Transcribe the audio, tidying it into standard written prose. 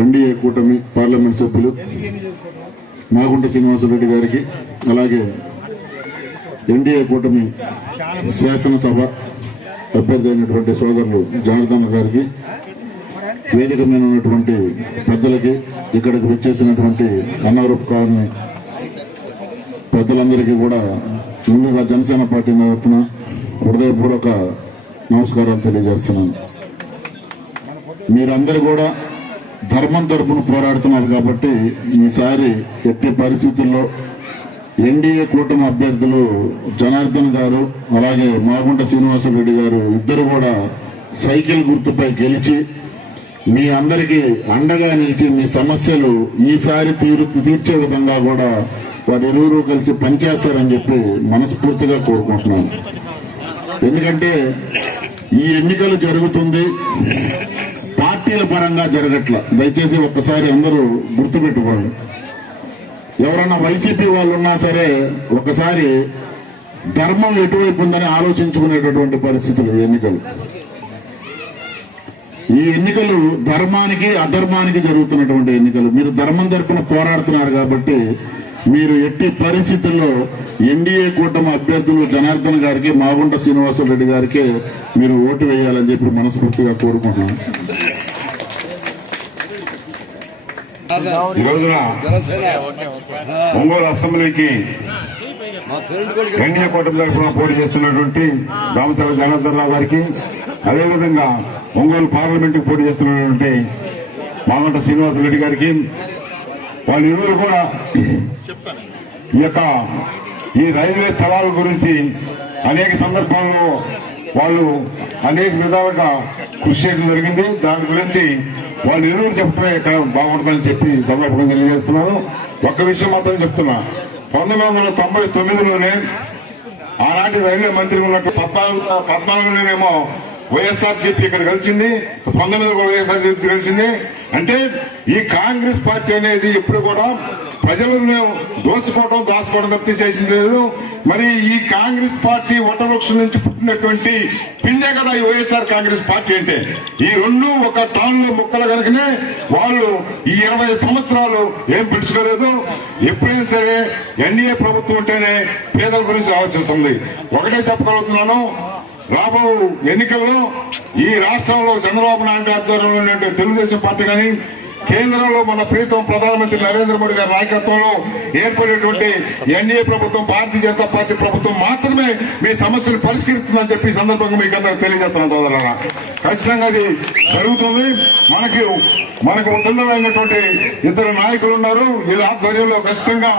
NDA కూటమి parliament సభ్యులు మాగుంట శ్రీనివాసరెడ్డి గారికి, అలాగే ఎన్డీఏ కూటమి శాసనసభ అభ్యర్థి అయినటువంటి సోదరులు జనార్దన్ గారికి, వేదిక మీద ఉన్నటువంటి పెద్దలకి, ఇక్కడికి వచ్చేసినటువంటి అన్నారూప్ కాలనీ పెద్దలందరికీ కూడా ముందుగా జనసేన పార్టీ తరఫున హృదయపూర్వక నమస్కారాలు తెలియజేస్తున్నాను. మీరందరూ కూడా ధర్మం తరపున పోరాడుతున్నారు కాబట్టి ఈసారి ఎట్టి పరిస్థితుల్లో ఎన్డీఏ కూటమి అభ్యర్థులు జనార్దన్ గారు అలాగే మాగుంట శ్రీనివాసరెడ్డి గారు ఇద్దరు కూడా సైకిల్ గుర్తుపై గెలిచి మీ అందరికీ అండగా నిలిచి మీ సమస్యలు ఈసారి తీర్చే విధంగా కూడా వారిరువురు కలిసి పనిచేస్తారని చెప్పి మనస్ఫూర్తిగా కోరుకుంటున్నాను. ఎందుకంటే ఈ ఎన్నికలు జరుగుతుంది పార్టీల పరంగా జరగట్ల. దయచేసి ఒక్కసారి అందరూ గుర్తుపెట్టుకోండి. ఎవరన్నా వైసీపీ వాళ్ళు ఉన్నా సరే ఒకసారి ధర్మం ఎటువైపు ఉందని ఆలోచించుకునేటటువంటి పరిస్థితులు ఎన్నికలు. ఈ ఎన్నికలు ధర్మానికి అధర్మానికి జరుగుతున్నటువంటి ఎన్నికలు. మీరు ధర్మం తరపున పోరాడుతున్నారు కాబట్టి మీరు ఎట్టి పరిస్థితుల్లో ఎన్డీఏ కూటమి అభ్యర్థులు జనార్దన్ గారికి, మాగుంట శ్రీనివాసరెడ్డి గారికి మీరు ఓటు వేయాలని చెప్పి మనస్ఫూర్తిగా కోరుకుంటున్నాను. ఈ రోజున ఒంగోలు అసెంబ్లీకి ఎన్డీఏ కూటమి తరఫున పోటీ చేస్తున్నటువంటి రామచంద్ర జనార్దన్ రావు గారికి, అదేవిధంగా ఒంగోలు పార్లమెంట్ కి పోటీ చేస్తున్నటువంటి మాగుంట శ్రీనివాసరెడ్డి గారికి, వాళ్ళిరువురు కూడా ఈ రైల్వే స్థలాల గురించి అనేక సందర్భాల్లో వాళ్ళు అనేక విధాలుగా కృషి చేయడం జరిగింది. దాని గురించి వాళ్ళు ఇరువురు చెప్పడమే బాగుంటుందని చెప్పి సందర్భంగా తెలియజేస్తున్నాను. ఒక్క విషయం మాత్రం చెప్తున్నా, 1999లోనే ఆనాటి రైల్వే మంత్రి ఉన్నట్టు 14లోనేమో వైఎస్ఆర్సీపీ ఇక్కడ కలిసింది, 19లో వైఎస్ఆర్సీపీ కలిసింది. అంటే ఈ కాంగ్రెస్ పార్టీ అనేది ఎప్పుడు కూడా ప్రజలను దోసుకోవడం దాచుకోవడం తప్పితే చేసింది లేదు. మరి ఈ కాంగ్రెస్ పార్టీ వటవృక్షం నుంచి పుట్టినటువంటి పిండే కదా ఈ వైఎస్ఆర్ కాంగ్రెస్ పార్టీ అంటే. ఈ రెండు ఒక టాన్లో ముక్కలు కనుకనే వాళ్ళు ఈ 20 సంవత్సరాలు ఏం పెంచుకోలేదు. ఎప్పుడైనా సరే ఎన్డీఏ ప్రభుత్వం ఉంటేనే పేదల గురించి ఆలోచిస్తుంది. ఒకటే చెప్పగలుగుతున్నాను, రాబో ఎన్నికల్లో ఈ రాష్ట్రంలో చంద్రబాబు నాయుడు ఆధ్వర్యంలో ఉన్నటువంటి తెలుగుదేశం పార్టీ కానీ, కేంద్రంలో మన ప్రీతం ప్రధానమంత్రి నరేంద్ర మోడీ గారి నాయకత్వంలో ఏర్పడేటువంటి ఎన్డీఏ ప్రభుత్వం, భారతీయ జనతా పార్టీ ప్రభుత్వం మాత్రమే మీ సమస్యను పరిష్కరిస్తుందని చెప్పి సందర్భంగా మీకు అందరూ తెలియజేస్తున్నాను సోదరులారా. ఖచ్చితంగా అది జరుగుతుంది. మనకు ఉత్తమమైనటువంటి ఇద్దరు నాయకులు ఉన్నారు. వీళ్ళ ఆధ్వర్యంలో ఖచ్చితంగా